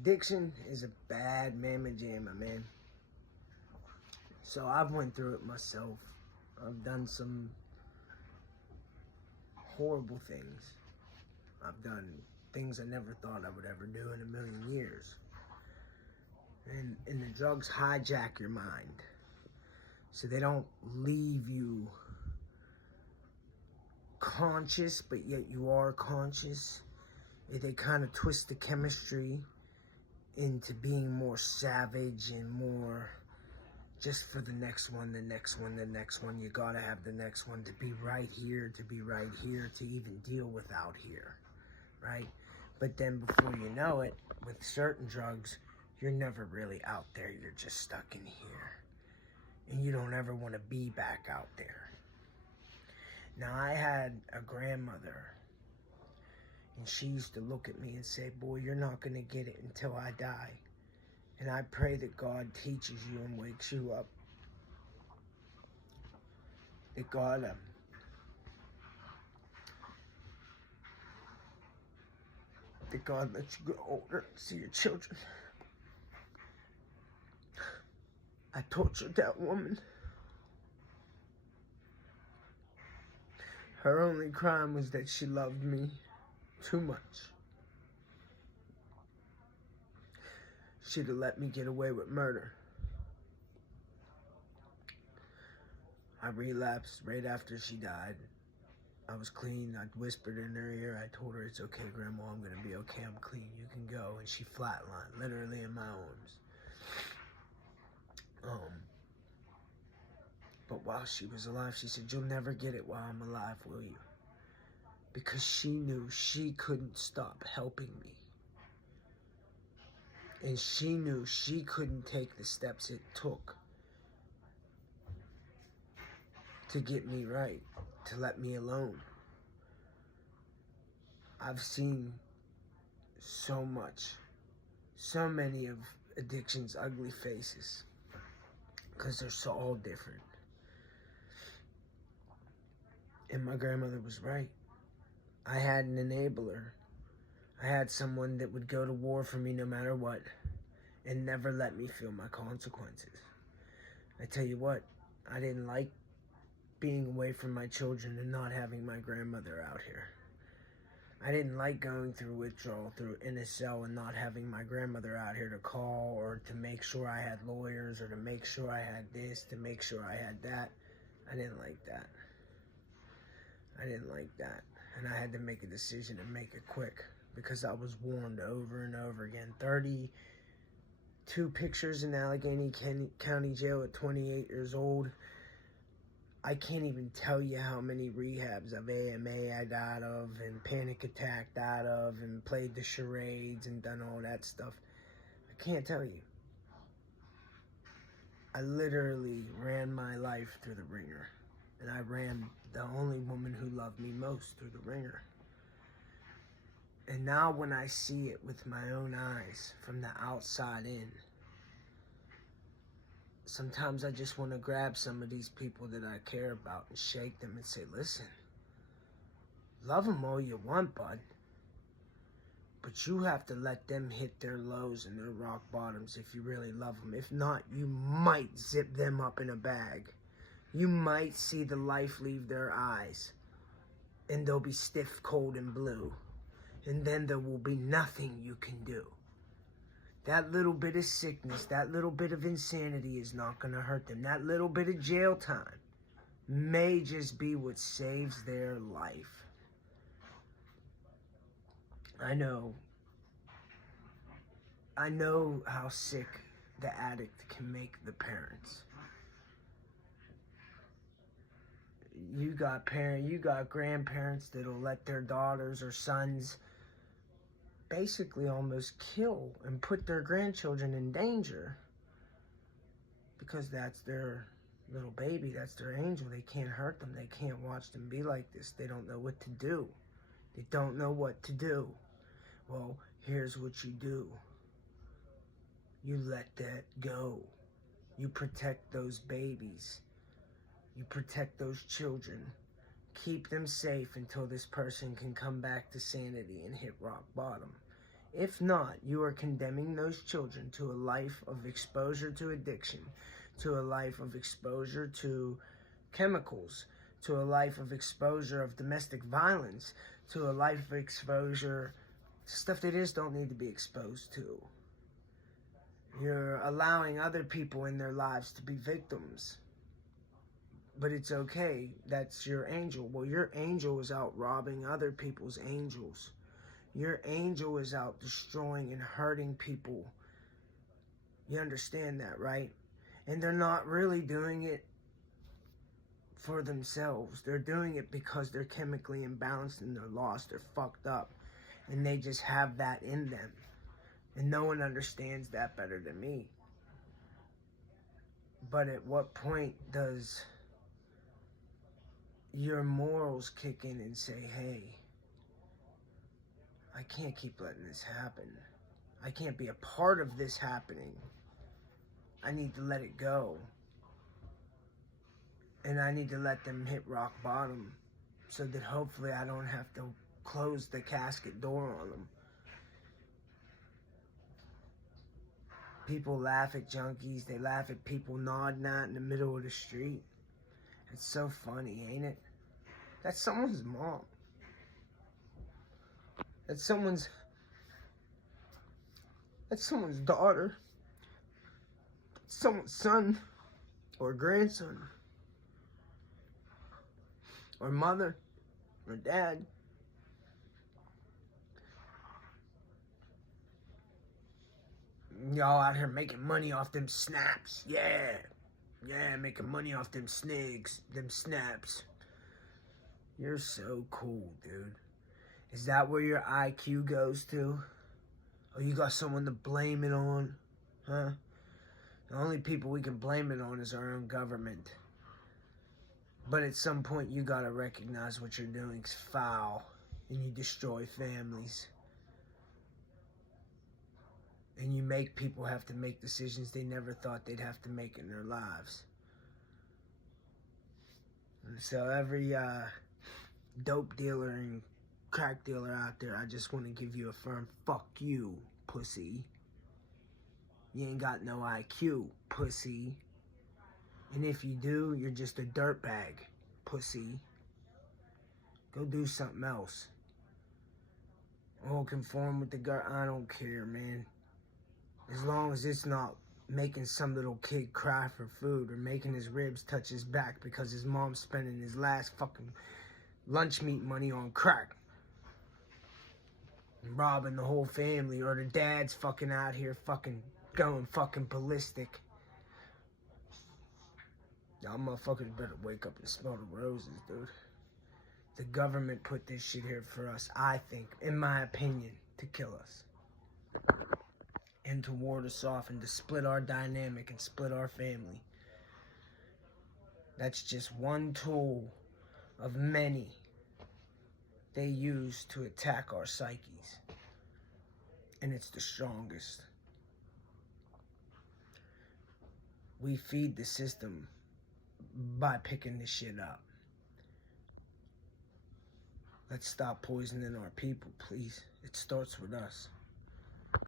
Addiction is a bad mamma jamma, man. So I've went through it myself. I've done some horrible things. I've done things I never thought I would ever do in a million years. And the drugs hijack your mind. So they don't leave you conscious, but yet you are conscious. They kind of twist the chemistry into being more savage and more just for the next one, the next one, the next one. You gotta have the next one to be right here, to even deal with out here, right? But then before you know it, with certain drugs, you're never really out there. You're just stuck in here. And you don't ever want to be back out there. Now, I had a grandmother, and she used to look at me and say, boy, you're not going to get it until I die. And I pray that God teaches you and wakes you up. That God lets you grow older and see your children. I tortured that woman. Her only crime was that she loved me too much. She'd have let me get away with murder. I relapsed right after she died. I was clean. I whispered in her ear. I told her, it's okay, Grandma. I'm going to be okay. I'm clean. You can go. And she flatlined, literally in my arms. But while she was alive, she said, you'll never get it while I'm alive, will you? Because she knew she couldn't stop helping me. And she knew she couldn't take the steps it took to get me right, to let me alone. I've seen so much, so many of addiction's ugly faces, because they're so all different. And my grandmother was right. I had an enabler. I had someone that would go to war for me no matter what and never let me feel my consequences. I tell you what, I didn't like being away from my children and not having my grandmother out here. I didn't like going through withdrawal in a cell and not having my grandmother out here to call or to make sure I had lawyers or to make sure I had this, to make sure I had that. I didn't like that. I didn't like that. And I had to make a decision and make it quick because I was warned over and over again. 32 pictures in Allegheny County Jail at 28 years old. I can't even tell you how many rehabs of AMA I died of and panic attack died of and played the charades and done all that stuff. I can't tell you. I literally ran my life through the ringer. And I ran the only woman who loved me most through the ringer. And now when I see it with my own eyes from the outside in, sometimes I just want to grab some of these people that I care about and shake them and say, listen, love them all you want, bud. But you have to let them hit their lows and their rock bottoms if you really love them. If not, you might zip them up in a bag. You might see the life leave their eyes. And they'll be stiff, cold, and blue. And then there will be nothing you can do. That little bit of sickness, that little bit of insanity is not going to hurt them. That little bit of jail time may just be what saves their life. I know how sick the addict can make the parents. You got grandparents that'll let their daughters or sons basically almost kill and put their grandchildren in danger because that's their little baby, that's their angel. They can't hurt them. They can't watch them be like this. They don't know what to do. They don't know what to do. Well, here's what you do. You let that go. You protect those babies. You protect those children. Keep them safe until this person can come back to sanity and hit rock bottom. If not, you are condemning those children to a life of exposure to addiction, to a life of exposure to chemicals, to a life of exposure of domestic violence, to a life of exposure to stuff they just don't need to be exposed to. You're allowing other people in their lives to be victims. But it's okay, that's your angel. Well, your angel is out robbing other people's angels. Your angel is out destroying and hurting people. You understand that, right? And they're not really doing it for themselves. They're doing it because they're chemically imbalanced and they're lost. They're fucked up. And they just have that in them. And no one understands that better than me. But at what point does your morals kick in and say, hey, I can't keep letting this happen. I can't be a part of this happening. I need to let it go. And I need to let them hit rock bottom so that hopefully I don't have to close the casket door on them. People laugh at junkies. They laugh at people nodding out in the middle of the street. It's so funny, ain't it? That's someone's mom. That's someone's daughter. Someone's son or grandson or mother or dad. Y'all out here making money off them snaps. Yeah, making money off them snigs, them snaps. You're so cool, dude. Is that where your IQ goes to? Oh, you got someone to blame it on? Huh? The only people we can blame it on is our own government. But at some point, you gotta recognize what you're doing is foul. And you destroy families. And you make people have to make decisions they never thought they'd have to make in their lives. And so every dope dealer and crack dealer out there, I just want to give you a firm fuck you, pussy. You ain't got no IQ, pussy. And if you do, you're just a dirtbag, pussy. Go do something else. Oh, conform with the girl. I don't care, man. As long as it's not making some little kid cry for food or making his ribs touch his back because his mom's spending his last fucking lunch meat money on crack. And robbing the whole family, or the dad's fucking out here fucking going fucking ballistic. Y'all motherfuckers better wake up and smell the roses, dude. The government put this shit here for us, I think, in my opinion, to kill us. And to ward us off and to split our dynamic and split our family. That's just one tool of many they use to attack our psyches. And it's the strongest. We feed the system by picking this shit up. Let's stop poisoning our people, please. It starts with us.